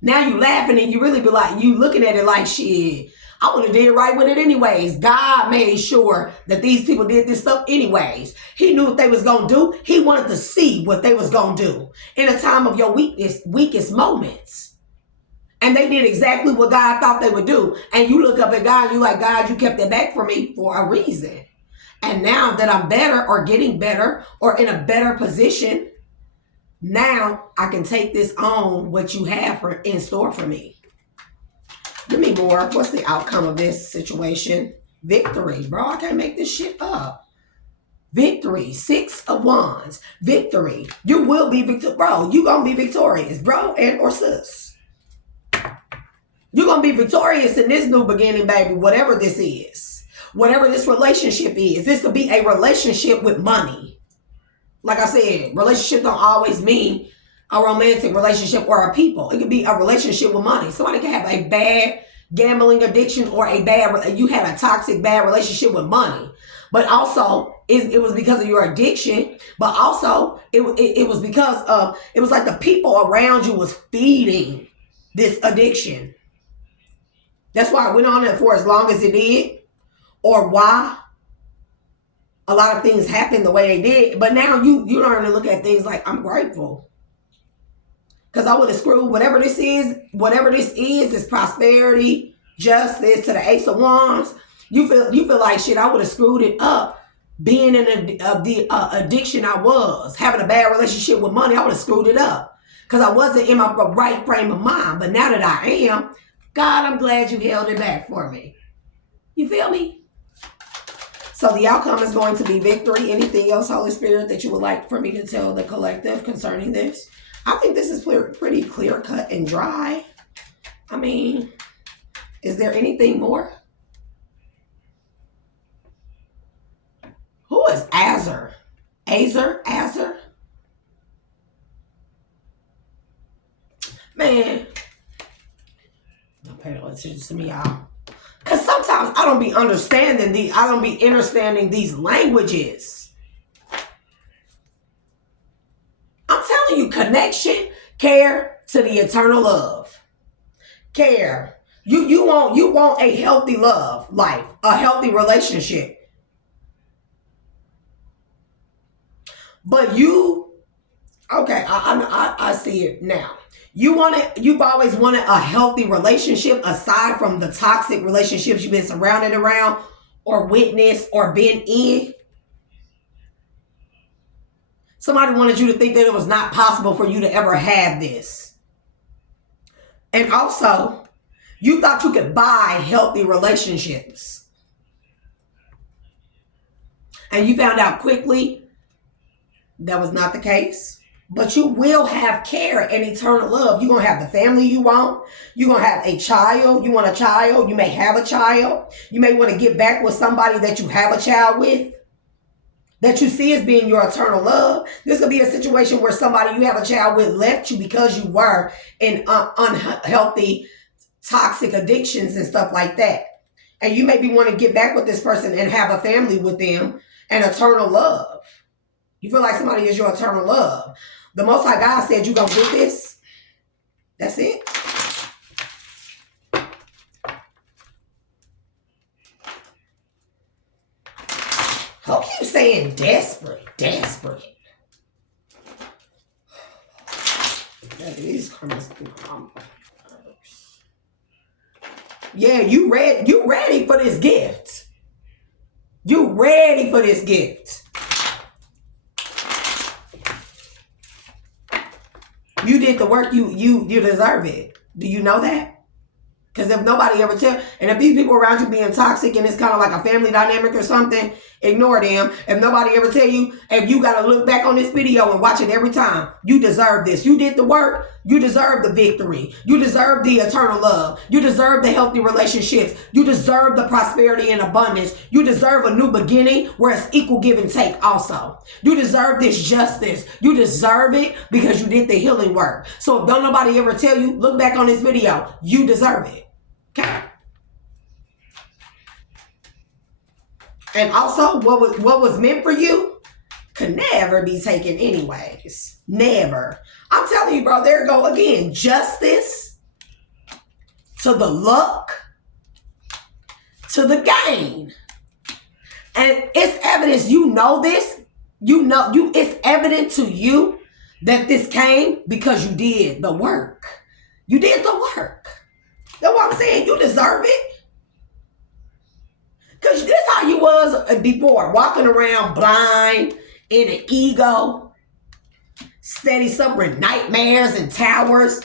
Now you laughing and you really be like, you looking at it like, shit, I would have did right with it anyways. God made sure that these people did this stuff anyways. He knew what they was going to do. He wanted to see what they was going to do in a time of your weakest moments. And they did exactly what God thought they would do. And you look up at God and you like, God, you kept it back from me for a reason. And now that I'm better or getting better or in a better position, now I can take this on what you have in store for me. Give me more. What's the outcome of this situation? Victory, bro. I can't make this shit up. Victory. 6 of Wands. Victory. You will be victorious. Bro, you going to be victorious, bro and or sis. You're going to be victorious in this new beginning, baby, whatever this is. Whatever this relationship is. This could be a relationship with money. Like I said, relationship don't always mean a romantic relationship or a people. It could be a relationship with money. Somebody can have a bad gambling addiction or you had a toxic bad relationship with money. But also, it was because of your addiction. But also, it was because of, it was like the people around you was feeding this addiction. That's why it went on for as long as it did. Or why a lot of things happened the way they did. But now you learn to look at things like, I'm grateful. Because I would have screwed whatever this is prosperity, justice to the Ace of Wands. You feel like shit, I would have screwed it up being in the addiction I was. Having a bad relationship with money, I would have screwed it up. Because I wasn't in my right frame of mind. But now that I am, God, I'm glad you held it back for me. You feel me? So the outcome is going to be victory. Anything else, Holy Spirit, that you would like for me to tell the collective concerning this? I think this is pretty clear cut and dry. I mean, is there anything more? Who is Azar? Azar? Man, don't pay no attention to me, y'all. Because sometimes I don't be understanding these languages. I'm telling you, connection, care to the eternal love. Care. You want a healthy love life, a healthy relationship. But I see it now. You've always wanted a healthy relationship aside from the toxic relationships you've been surrounded around or witnessed or been in. Somebody wanted you to think that it was not possible for you to ever have this. And also, you thought you could buy healthy relationships. And you found out quickly that was not the case. But you will have care and eternal love. You're going to have the family you want. You're going to have a child. You want a child. You may have a child. You may want to get back with somebody that you have a child with. that you see as being your eternal love. This could be a situation where somebody you have a child with left you because you were in unhealthy, toxic addictions and stuff like that. And you maybe want to get back with this person and have a family with them and eternal love. You feel like somebody is your eternal love. The Most High God said you're going to get this. That's it. I'll keep saying desperate. These comments. Yeah, you ready for this gift. You ready for this gift. You did the work, you deserve it. Do you know that? Because if nobody ever tell, and if these people around you being toxic and it's kind of like a family dynamic or something, ignore them. If nobody ever tell you, if you got to look back on this video and watch it every time, you deserve this. You did the work. You deserve the victory. You deserve the eternal love. You deserve the healthy relationships. You deserve the prosperity and abundance. You deserve a new beginning where it's equal give and take also. You deserve this justice. You deserve it because you did the healing work. So if don't nobody ever tell you, look back on this video, you deserve it. Okay. And also, what was meant for you could never be taken anyways. Never. I'm telling you, bro, there you go again. Justice to the luck to the gain. And it's evidence, you know this. It's evident to you that this came because you did the work. You did the work. That's what I'm saying. You deserve it. Because this how you was before. Walking around blind, in an ego. Steady suffering nightmares and towers.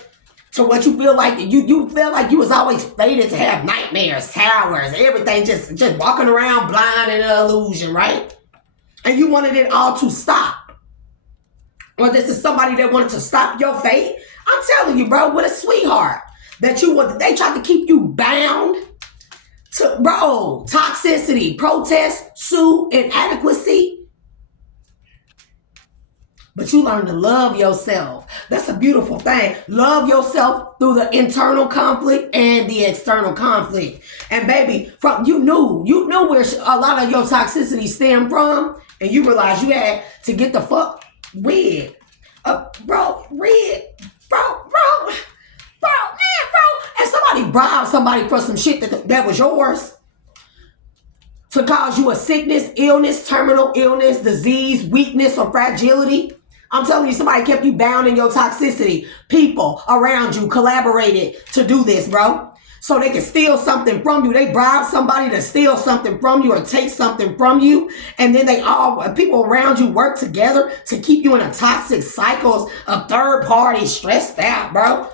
To what you feel like. You feel like you was always fated to have nightmares, towers, everything. Just walking around blind in an illusion, right? And you wanted it all to stop. Or this is somebody that wanted to stop your fate. I'm telling you, bro, what a sweetheart. That they tried to keep you bound to, bro, toxicity, protest, sue, inadequacy. But you learn to love yourself. That's a beautiful thing. Love yourself through the internal conflict and the external conflict. And baby, you knew where a lot of your toxicity stemmed from, and you realized you had to get the fuck rid. Bro, and somebody bribed somebody for some shit that was yours to cause you a sickness, illness, terminal illness, disease, weakness, or fragility. I'm telling you, somebody kept you bound in your toxicity. People around you collaborated to do this, bro. So they can steal something from you. They bribe somebody to steal something from you or take something from you. And then people around you work together to keep you in a toxic cycles of third party stressed out, bro.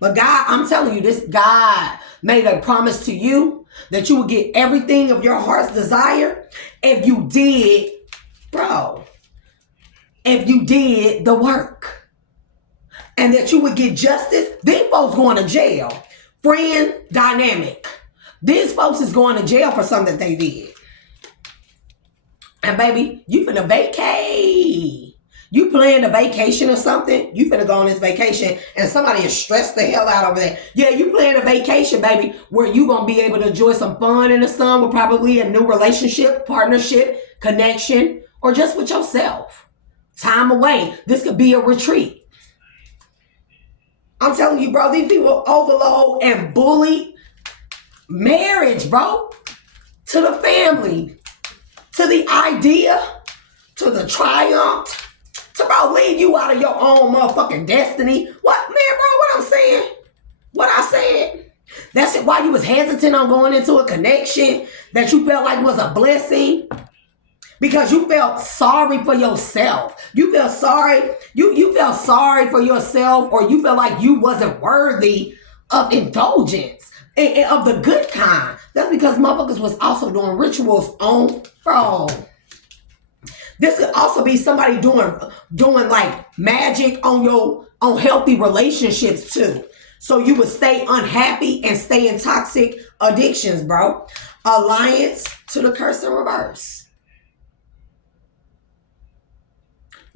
But God, I'm telling you, this God made a promise to you that you would get everything of your heart's desire if you did, bro, if you did the work. And that you would get justice. These folks going to jail. Friend dynamic. These folks is going to jail for something that they did. And baby, you finna vacate. You plan a vacation or something, you finna go on this vacation and somebody is stressed the hell out over there. Yeah, you plan a vacation, baby, where you gonna be able to enjoy some fun in the sun with probably a new relationship, partnership, connection, or just with yourself. Time away. This could be a retreat. I'm telling you, bro, these people overload and bully marriage, bro, to the family, to the idea, to the triumph. To, bro, leave you out of your own motherfucking destiny. What, man, bro, what I'm saying? What I said? That's it. Why you was hesitant on going into a connection that you felt like was a blessing? Because you felt sorry for yourself. You felt sorry. You felt sorry for yourself, or you felt like you wasn't worthy of indulgence and of the good kind. That's because motherfuckers was also doing rituals on, bro. This could also be somebody doing like magic on healthy relationships too. So you would stay unhappy and stay in toxic addictions, bro. Alliance to the curse in reverse.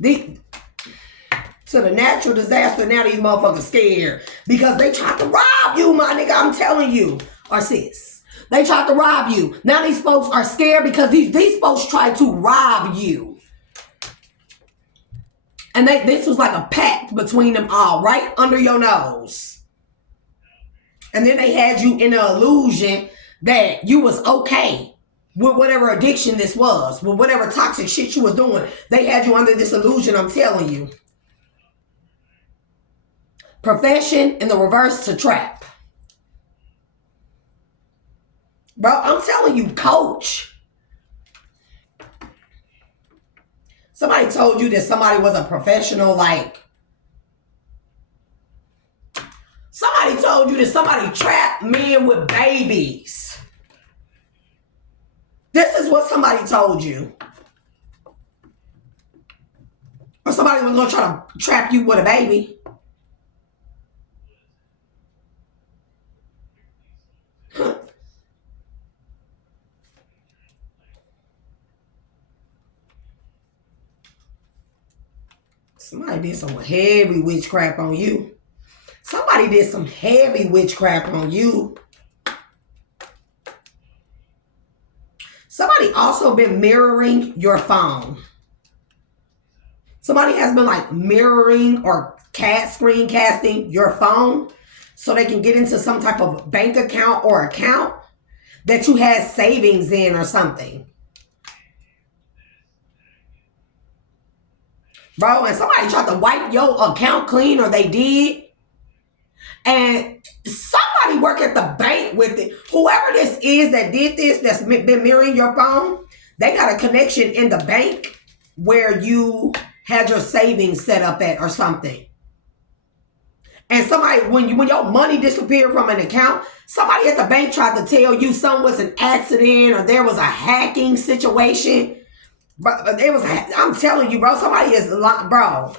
To the natural disaster, now these motherfuckers scared because they tried to rob you, my nigga. I'm telling you, or sis. They tried to rob you. Now these folks are scared because these folks tried to rob you. And this was like a pact between them all, right under your nose. And then they had you in the illusion that you was okay with whatever addiction this was, with whatever toxic shit you was doing. They had you under this illusion, I'm telling you. Profession in the reverse to trap. Bro, I'm telling you, coach. Somebody told you that somebody was a professional, like. Somebody told you that somebody trapped men with babies. This is what somebody told you. Or somebody was going to try to trap you with a baby. Somebody did some heavy witchcraft on you. Somebody did some heavy witchcraft on you. Somebody also been mirroring your phone. Somebody has been like mirroring or screen casting your phone so they can get into some type of bank account or account that you had savings in or something. Bro, and somebody tried to wipe your account clean, or they did. And somebody work at the bank with it. Whoever this is that did this, that's been mirroring your phone, they got a connection in the bank where you had your savings set up at or something. And somebody, when your money disappeared from an account, somebody at the bank tried to tell you something was an accident or there was a hacking situation. But it was, I'm telling you, bro, somebody is, bro.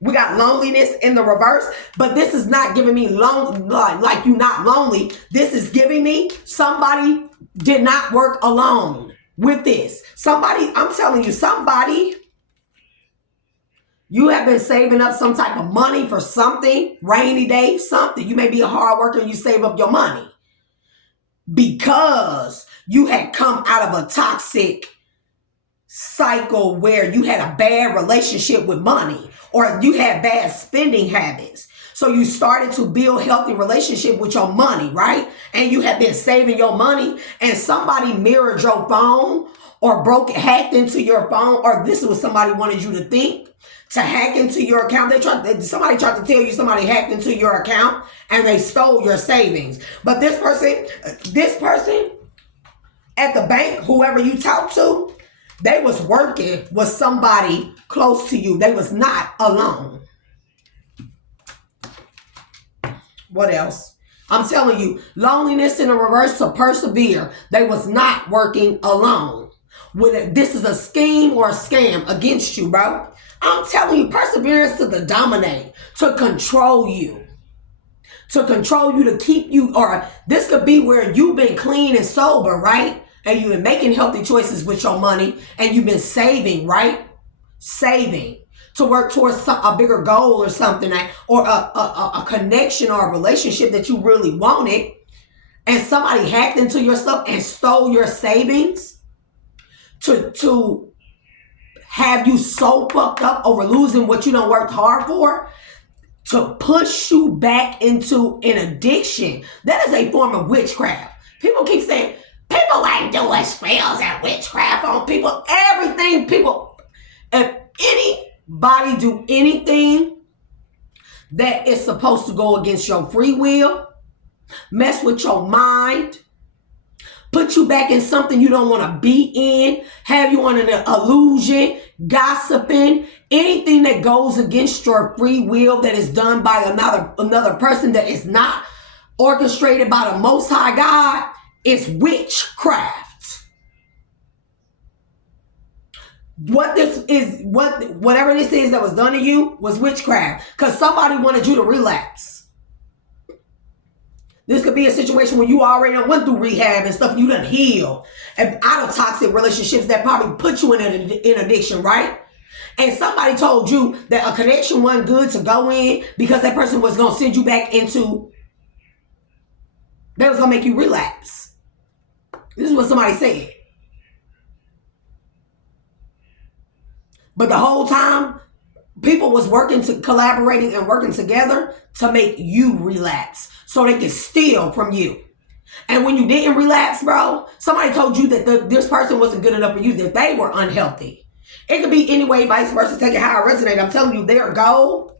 We got loneliness in the reverse, but this is not giving me like you not lonely. This is giving me somebody did not work alone with this. Somebody, I'm telling you, somebody, you have been saving up some type of money for something, rainy day, something. You may be a hard worker and you save up your money because you had come out of a toxic cycle where you had a bad relationship with money or you had bad spending habits. So you started to build healthy relationship with your money, right? And you have been saving your money and somebody mirrored your phone or hacked into your phone, or this is what somebody wanted you to think, to hack into your account. Somebody tried to tell you somebody hacked into your account and they stole your savings. But this person at the bank, whoever you talk to, they was working with somebody close to you. They was not alone. What else? I'm telling you, loneliness in the reverse to persevere. They was not working alone. This is a scheme or a scam against you, bro. I'm telling you, perseverance to dominate, to control you. To control you, to keep you, or this could be where you've been clean and sober, right? And you've been making healthy choices with your money and you've been saving, right? Saving to work towards a bigger goal or something, or a connection or a relationship that you really wanted. And somebody hacked into your stuff and stole your savings to have you so fucked up over losing what you done worked hard for, to push you back into an addiction. That is a form of witchcraft. People keep saying, people ain't doing spells and witchcraft on people. Everything, people, if anybody do anything that is supposed to go against your free will, mess with your mind, put you back in something you don't want to be in, have you on an illusion, gossiping, anything that goes against your free will that is done by another person that is not orchestrated by the Most High God, is witchcraft. Whatever this is that was done to you was witchcraft because somebody wanted you to relapse. This could be a situation where you already went through rehab and stuff. You done healed and out of toxic relationships that probably put you in addiction, right? And somebody told you that a connection wasn't good to go in because that person was going to send you back into, that was going to make you relapse. This is what somebody said. But the whole time, people was collaborating and working together to make you relapse so they could steal from you. And when you didn't relapse, bro, somebody told you that this person wasn't good enough for you, that they were unhealthy. It could be any way, vice versa. Take it how it resonates. I'm telling you, their goal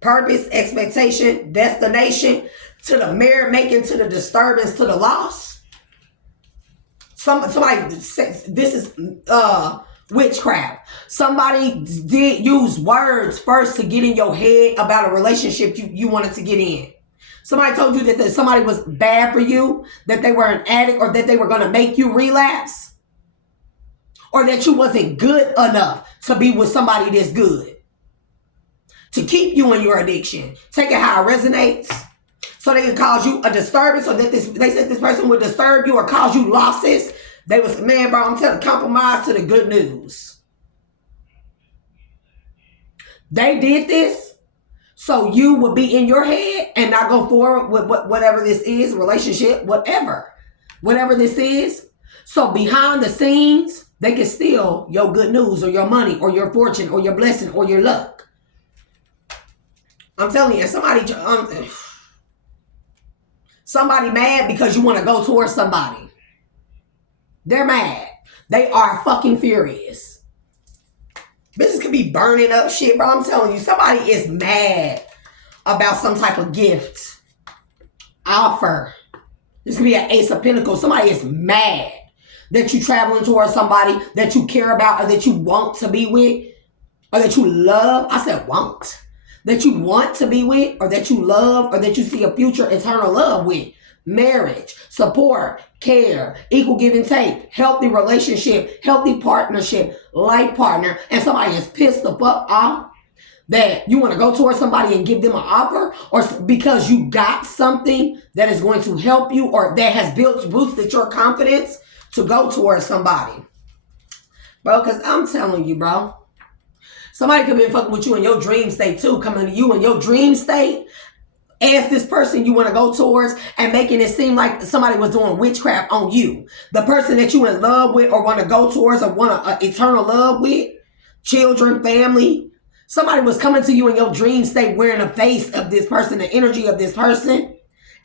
purpose, expectation, destination, to the merit making, to the disturbance, to the loss. Somebody says this is witchcraft. Somebody did use words first to get in your head about a relationship you wanted to get in. Somebody told you that somebody was bad for you, that they were an addict, or that they were going to make you relapse, or that you wasn't good enough to be with somebody that's good, to keep you in your addiction. Take it how it resonates. So they can cause you a disturbance, or that they said this person would disturb you or cause you losses. They was, man, bro, I'm telling you, compromise to the good news. They did this so you would be in your head and not go forward with whatever this is, relationship, whatever this is. So behind the scenes, they can steal your good news or your money or your fortune or your blessing or your luck. I'm telling you, somebody mad because you want to go towards somebody. They're mad. They are fucking furious. Bitches could be burning up shit, bro. I'm telling you, somebody is mad about some type of gift, offer. This could be an Ace of Pentacles. Somebody is mad that you traveling towards somebody that you care about, or that you want to be with, or that you love. I said want. That you want to be with, or that you love, or that you see a future eternal love with. Marriage, support, care, equal give and take, healthy relationship, healthy partnership, life partner. And somebody is pissed the fuck off that you want to go towards somebody and give them an offer, or because you got something that is going to help you, or that has boosted your confidence to go towards somebody. Bro, because I'm telling you, bro, somebody could be fucking with you in your dream state too, coming to you in your dream state as this person you want to go towards, and making it seem like somebody was doing witchcraft on you. The person that you in love with, or want to go towards, or want an eternal love with, children, family. Somebody was coming to you in your dream state wearing a face of this person, the energy of this person,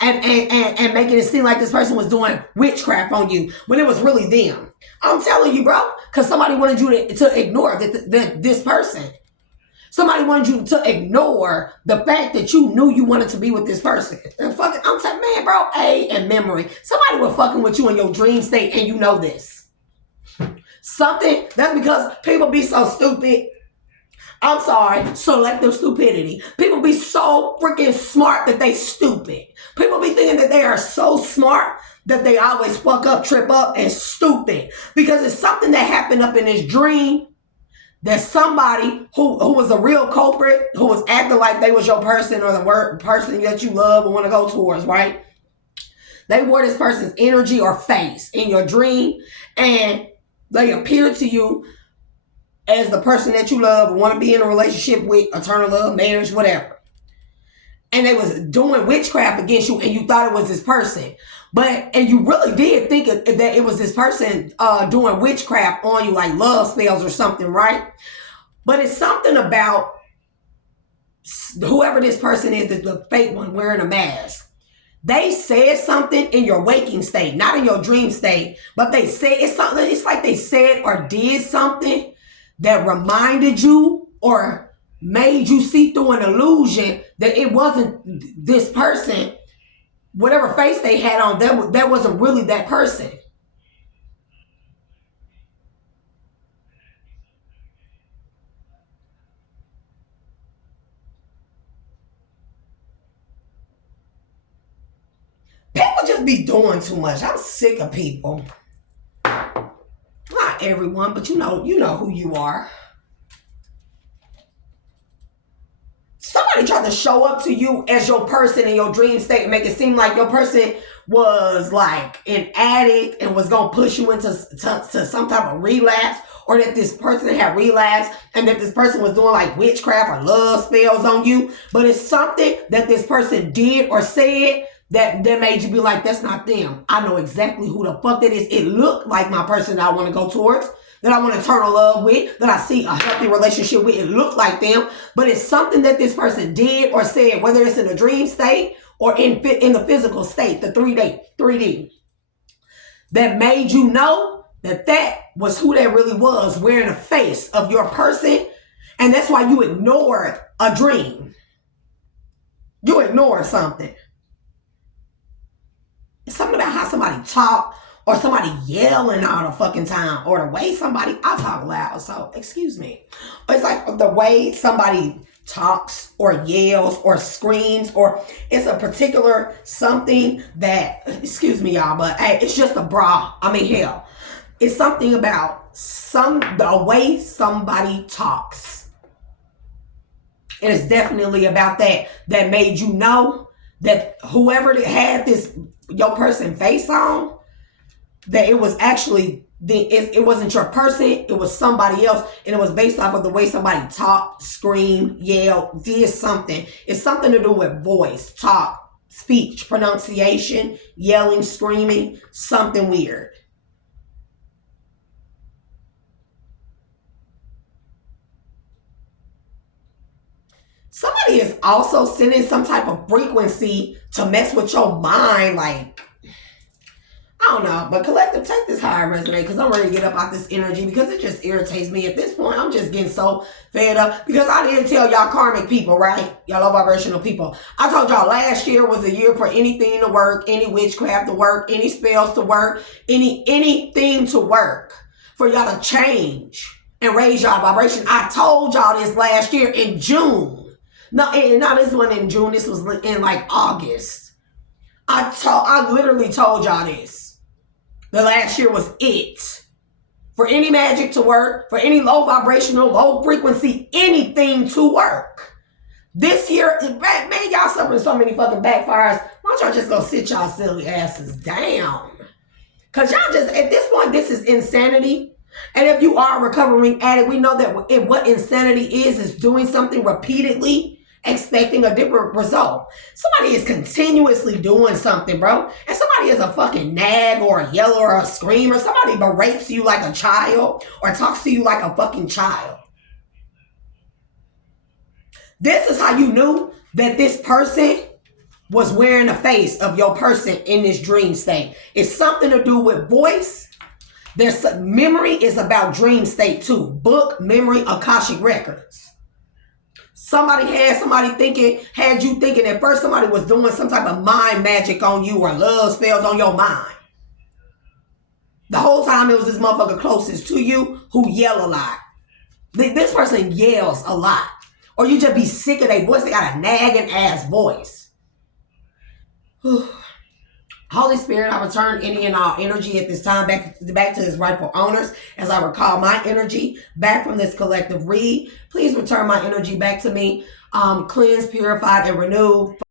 and making it seem like this person was doing witchcraft on you when it was really them. I'm telling you, bro, because somebody wanted you to ignore this person. Somebody wanted you to ignore the fact that you knew you wanted to be with this person. And fucking, I'm saying, man, bro, and memory. Somebody was fucking with you in your dream state, and you know this. Something, that's because people be so stupid. I'm sorry, selective stupidity. People be so freaking smart that they stupid. People be thinking that they are so smart that they always fuck up, trip up, and stupid. Because it's something that happened up in this dream, that somebody who was a real culprit, who was acting like they was your person, or the person that you love and want to go towards, right? They wore this person's energy or face in your dream, and they appeared to you as the person that you love and want to be in a relationship with, eternal love, marriage, whatever. And they was doing witchcraft against you, and you thought it was this person. And you really did think that it was this person doing witchcraft on you, like love spells or something, right? But it's something about whoever this person is, the fake one wearing a mask. They said something in your waking state, not in your dream state, but they said it's something. It's like they said or did something that reminded you or made you see through an illusion that it wasn't this person. Whatever face they had on, that wasn't really that person. People just be doing too much. I'm sick of people. Not everyone, but you know who you are. somebody tried to show up to you as your person in your dream state and make it seem like your person was like an addict and was going to push you into to some type of relapse, or that this person had relapsed and that this person was doing like witchcraft or love spells on you. But it's something that this person did or said that made you be like, that's not them. I know exactly who the fuck that is. It looked like my person that I want to go towards, that I want to turn a love with, that I see a healthy relationship with. It looked like them, but it's something that this person did or said, whether it's in a dream state or in the physical state, the 3D, that made you know that was who they really was, wearing the face of your person. And that's why you ignored a dream. You ignored something. It's something about how somebody talk, or somebody yelling all the fucking time, or the way somebody, I talk loud, so excuse me. It's like the way somebody talks or yells or screams, or it's a particular something that, excuse me y'all, but hey, it's just a bra. I mean, hell, it's something about the way somebody talks. It is definitely about that made you know that whoever had your person face on, that it was actually, it wasn't your person, it was somebody else, and it was based off of the way somebody talked, screamed, yelled, did something. It's something to do with voice, talk, speech, pronunciation, yelling, screaming, something weird. Somebody is also sending some type of frequency to mess with your mind, like, I don't know, but collective, take this how I resonate, because I'm ready to get up out this energy, because it just irritates me at this point. I'm just getting so fed up, because I didn't tell y'all karmic people, right? Y'all low vibrational people. I told y'all last year was a year for anything to work, any witchcraft to work, any spells to work, anything to work, for y'all to change and raise y'all vibration. I told y'all this last year in June. No, and not this one in June. This was in like August. I literally told y'all this. The last year was it. For any magic to work, for any low vibrational, low frequency, anything to work. This year, man, y'all suffering so many fucking backfires. Why don't y'all just go sit y'all silly asses down? Because y'all just, at this point, this is insanity. And if you are a recovering addict, we know that what insanity is doing something repeatedly, expecting a different result. Somebody is continuously doing something, bro. And somebody is a fucking nag or a yeller or a screamer. Somebody berates you like a child or talks to you like a fucking child. This is how you knew that this person was wearing the face of your person in this dream state. It's something to do with voice. There's memory is about dream state too. Book, memory, Akashic records. Somebody had you thinking at first somebody was doing some type of mind magic on you or love spells on your mind. The whole time it was this motherfucker closest to you who yell a lot. This person yells a lot. Or you just be sick of their voice. They got a nagging ass voice. Holy Spirit, I return any and all energy at this time back to its rightful owners as I recall my energy back from this collective read. Please return my energy back to me, cleansed, purified, and renewed.